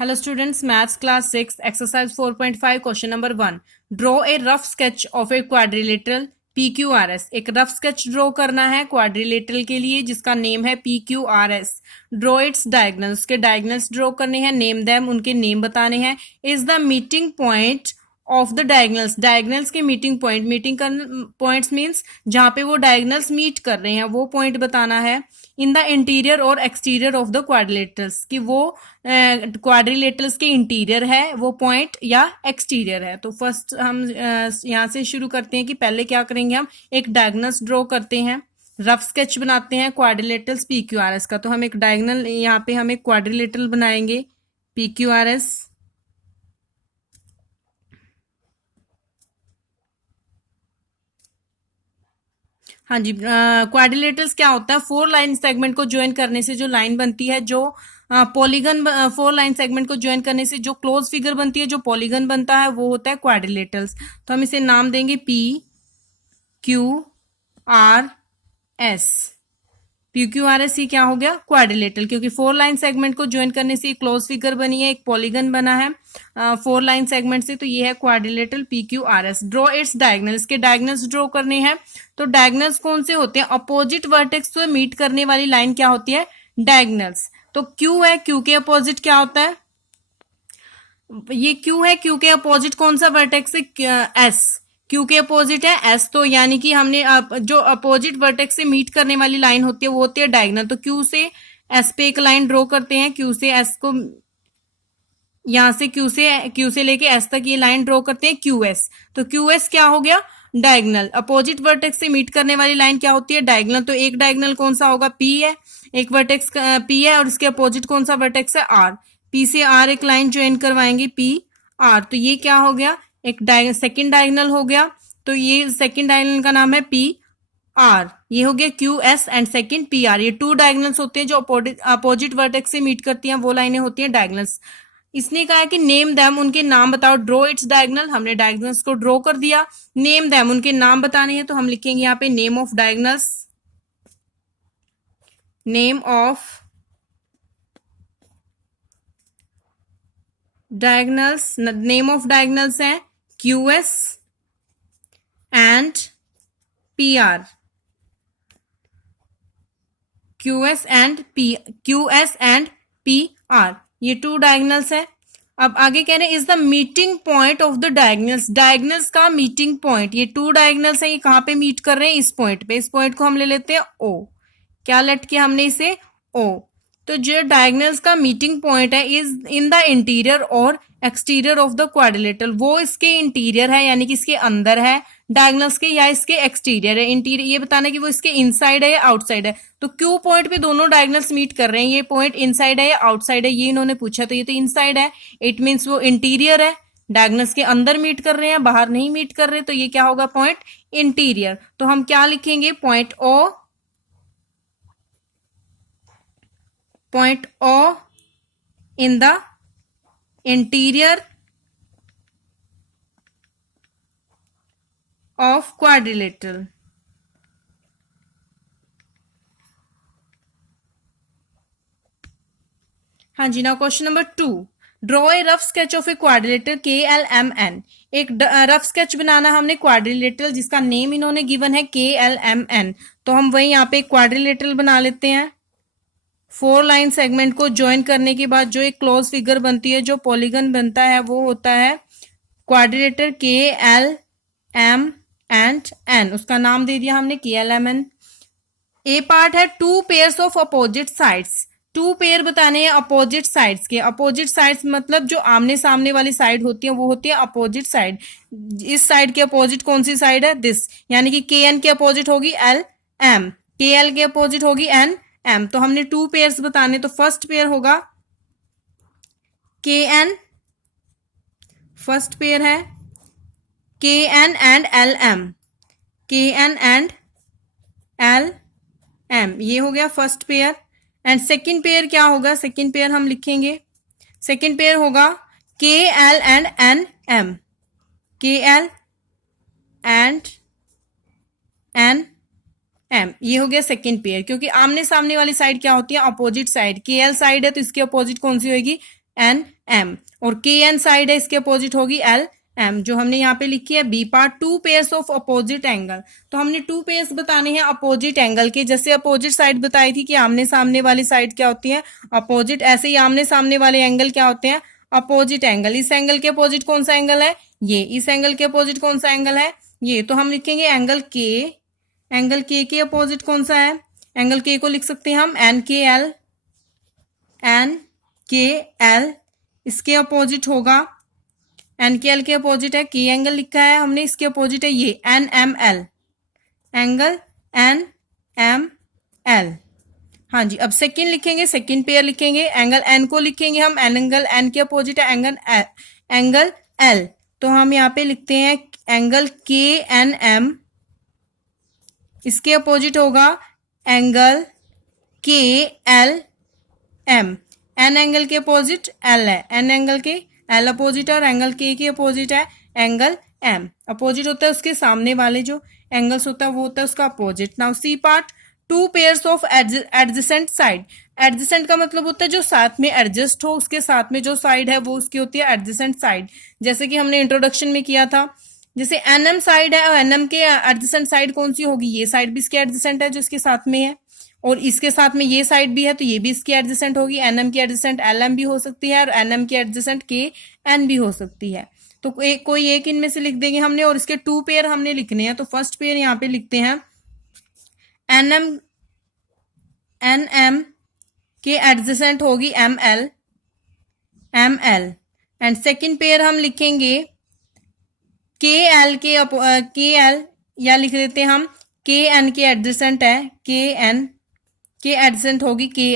Hello students, maths class 6, exercise 4.5, question number 1. Draw a rough sketch of a quadrilateral PQRS. एक rough sketch draw करना है quadrilateral के लिए जिसका name है PQRS. ड्रॉ इट्स डायगनल्स, उसके डायगनल्स ड्रॉ करने हैं, नेम देम, उनके नेम बताने हैं. Is the meeting point of the diagonals, diagonals के meeting point, meeting points means जहां पे वो डायगनल्स मीट कर रहे हैं वो पॉइंट बताना है. इन द इंटीरियर और एक्सटीरियर ऑफ द क्वाड्रिलेटरल्स, कि वो क्वाड्रिलेटरल्स के इंटीरियर है वो पॉइंट या एक्सटीरियर है. तो फर्स्ट हम यहाँ से शुरू करते हैं कि पहले क्या करेंगे, हम एक डायगनल्स ड्रॉ करते हैं, रफ स्केच बनाते हैं क्वाड्रिलेटरल्स PQRS का. तो हम एक डायगनल, यहाँ पे हम एक क्वाड्रिलेटरल बनाएंगे PQRS. हाँ जी, क्वाड्रिलेटरल्स क्या होता है, 4 लाइन सेगमेंट को ज्वाइन करने से जो लाइन बनती है, जो पॉलीगन, 4 लाइन सेगमेंट को ज्वाइन करने से जो क्लोज फिगर बनती है, जो पॉलीगन बनता है वो होता है क्वाड्रिलेटरल्स. तो हम इसे नाम देंगे PQRS. PQRS ही क्या हो गया, क्वाड्रिलेटरल, क्योंकि 4 लाइन सेगमेंट को ज्वाइन करने से क्लोज फिगर बनी है, एक पॉलीगन बना है 4 लाइन सेगमेंट से, तो ये है quadrilateral PQRS. Draw it's diagonal, इसके डायगनल्स ड्रॉ करने हैं. तो डायगनल्स कौन से होते हैं, अपोजिट वर्टेक्स से मीट करने वाली लाइन क्या होती है, डायगनल्स. तो Q है, Q के अपोजिट क्या होता है, ये Q है, Q के अपोजिट कौन सा वर्टेक्स है, S. Q के अपोजिट है S, तो यानी कि हमने जो अपोजिट वर्टेक्स से मीट करने वाली लाइन होती है वो होती है डायगनल. तो Q से S पे एक लाइन ड्रॉ करते हैं, Q से S को, यहां से Q से लेके S तक ये लाइन ड्रॉ करते हैं QS. तो QS क्या हो गया, डायगनल. अपोजिट वर्टेक्स से मीट करने वाली लाइन क्या होती है, डायगनल. तो एक डायगनल कौन सा होगा, P है, एक वर्टेक्स P है और इसके अपोजिट कौन सा वर्टेक्स है, R. P से R एक लाइन ज्वाइन करवाएंगे PR. तो ये क्या हो गया, एक सेकेंड डायगनल हो गया. तो ये सेकेंड डायगनल का नाम है PR. ये हो गया QS एंड सेकेंड PR. ये 2 डायगनल्स होते हैं जो अपोजिट वर्टेक्स से मीट करती हैं, वो लाइनें होती हैं डायगनल्स. इसने कहा है कि नेम दैम, उनके नाम बताओ. ड्रॉ इट्स डायगनल, हमने डायगनल्स को ड्रॉ कर दिया. नेम दैम, उनके नाम बताने हैं, तो हम लिखेंगे यहाँ पे name of diagonals. Name of diagonals, name of diagonals है QS and PR. QS and PR, ये 2 डायगनल्स है. अब आगे कह रहे हैं is the meeting point of the diagonals, diagonals का मीटिंग पॉइंट. ये 2 डायगनल्स है, ये कहां पे मीट कर रहे हैं, इस पॉइंट पे. इस पॉइंट को हम ले लेते हैं O. क्या लेट किया हमने इसे, O. तो जो डायगनल्स का मीटिंग पॉइंट है इज इन द इंटीरियर और एक्सटीरियर ऑफ द क्वाड्रिलेटरल, वो इसके इंटीरियर है यानी कि इसके अंदर है डायगनल्स के, या इसके एक्सटीरियर है. इंटीरियर ये बताना है कि वो इसके इनसाइड है या आउटसाइड है. तो Q पॉइंट पे दोनों डायगनल्स मीट कर रहे हैं, ये पॉइंट इनसाइड है या आउटसाइड है, ये इन्होंने पूछा. तो ये तो इनसाइड है, इट मीन्स वो इंटीरियर है, डायगनल्स के अंदर मीट कर रहे हैं, बाहर नहीं मीट कर रहे. तो ये क्या होगा, पॉइंट इंटीरियर. तो हम क्या लिखेंगे, point O in the interior of quadrilateral. हाँ जी, now question number 2. Draw a rough sketch of a quadrilateral KLMN. एक रफ स्केच बनाना हमने क्वाड्रिलेटरल जिसका नेम इन्होंने गिवन है KLMN. तो हम वही यहाँ पे क्वाड्रिलेटरल बना लेते हैं. 4 लाइन सेगमेंट को ज्वाइन करने के बाद जो एक क्लोज फिगर बनती है, जो पॉलीगन बनता है, वो होता है क्वाड्रिलेटरल KLMN. उसका नाम दे दिया हमने KLMN. ए पार्ट है 2 pairs of opposite sides. 2 pair बताने हैं अपोजिट साइड्स के. अपोजिट साइड्स मतलब जो आमने सामने वाली साइड होती है वो होती है अपोजिट साइड. इस साइड के अपोजिट कौन सी साइड है, दिस. यानी कि KN के अपोजिट होगी LM, KL के अपोजिट होगी NM. तो हमने 2 पेयर्स बताने. तो फर्स्ट पेयर होगा KN, फर्स्ट पेयर है KN and LM, KN and LM, ये हो गया first pair. And second pair क्या होगा, सेकेंड पेयर हम लिखेंगे, सेकेंड पेयर होगा KL and NM, KL and NM, ये हो गया सेकेंड पेयर. क्योंकि आमने सामने वाली साइड क्या होती है, अपोजिट साइड. KL साइड है तो इसके अपोजिट कौन सी होगी, एन एम, और के एन साइड है, इसके अपोजिट होगी एल एम, जो हमने यहाँ पे लिखी है B part. Two pairs of opposite angle, तो हमने टू पेयर्स बताने हैं अपोजिट एंगल के। जैसे अपोजिट साइड बताई थी कि आमने सामने वाली साइड क्या होती है, अपोजिट, ऐसे ही आमने सामने वाले एंगल क्या होते हैं, अपोजिट एंगल। इस एंगल के अपोजिट कौन सा एंगल है, ये। इस एंगल के अपोजिट कौन सा एंगल है, ये। तो हम लिखेंगे एंगल के, एंगल के अपोजिट कौन सा है, एंगल के को लिख सकते हैं हम एन के एल, एन के एल। इसके अपोजिट होगा, एन के एल के अपोजिट है, के एंगल लिखा है हमने, इसके अपोजिट है ये N M L, angle N M L. हाँ जी, अब सेकंड लिखेंगे, सेकंड पेयर लिखेंगे, एंगल एन को लिखेंगे हम, एंगल एन के अपोजिट है एंगल एल। तो हम यहाँ पे लिखते हैं एंगल के एन एम, इसके अपोजिट होगा एंगल के एल एम। एन एंगल के अपोजिट एल है, एन एंगल के एल अपोजिट है, और एंगल के अपोजिट है एंगल एम। अपोजिट होता है उसके सामने वाले जो एंगल्स होता है वो होता है उसका opposite. Now C part, two pairs of adjacent side. Adjacent का मतलब होता है जो साथ में एडजस्ट हो, उसके साथ में जो साइड है वो उसकी होती है एडजेसेंट साइड। जैसे कि हमने इंट्रोडक्शन में किया था, जैसे एनएम साइड है और एनएम के एडजेसेंट साइड कौन सी होगी, ये साइड भी इसके एडजेसेंट है जो इसके साथ में है, और इसके साथ में ये साइड भी है तो ये भी इसकी एडजेसेंट होगी। एनएम की एडजेसेंट एलएम भी हो सकती है, और एनएम की एडजेसेंट के एन भी हो सकती है। तो कोई एक इनमें से लिख देंगे हमने, और इसके टू पेयर हमने लिखने हैं। तो फर्स्ट पेयर यहाँ पे लिखते हैं एनएम, एनएम के एडजेसेंट होगी M L, M L. And second pair हम लिखेंगे के एल, या लिख देते हैं हम के एन के एडजेसेंट है, के एन के एडजेसेंट होगी के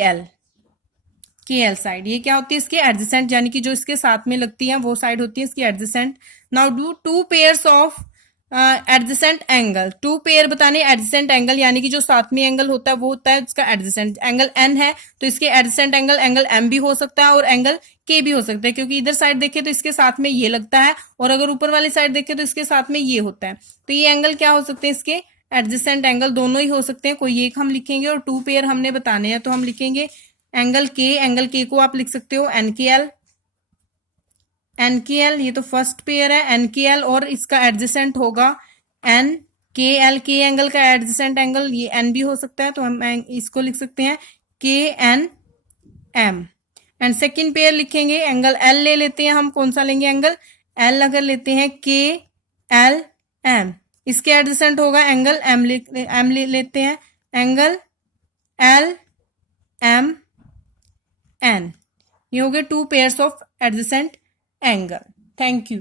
एल साइड। ये क्या होती है, इसके एडजेसेंट, यानी कि जो इसके साथ में लगती है वो साइड होती है इसकी adjacent. Now do two pairs of adjacent angle. Two pair बताने एडजेसेंट एंगल, यानी कि जो साथ में एंगल होता है वो होता है इसका एडजेसेंट। एंगल एन है तो इसके एडजेसेंट एंगल एम भी हो सकता है और एंगल के भी हो सकता है, क्योंकि इधर साइड देखे तो इसके साथ में ये लगता है, और अगर ऊपर वाली साइड देखे तो इसके साथ में ये होता है। तो ये एंगल क्या हो सकते हैं, इसके एडजेसेंट एंगल दोनों ही हो सकते हैं, कोई एक हम लिखेंगे, और टू पेयर हमने बताने हैं तो हम लिखेंगे एंगल के को आप लिख सकते हो एन के एल, ये तो फर्स्ट पेयर है एन के एल, और इसका एडजेसेंट होगा एन के एल। के एंगल का एडजेसेंट एंगल ये एन भी हो सकता है, तो हम इसको लिख सकते हैं K N M. And second pair लिखेंगे, एंगल एल ले लेते हैं हम, कौन सा लेंगे एंगल एल, अगर लेते हैं के एल एम, इसके एडजेसेंट होगा एंगल एम, ले लेते हैं एंगल एल एम एन। ये हो गए to pairs of adjacent angle. Thank you.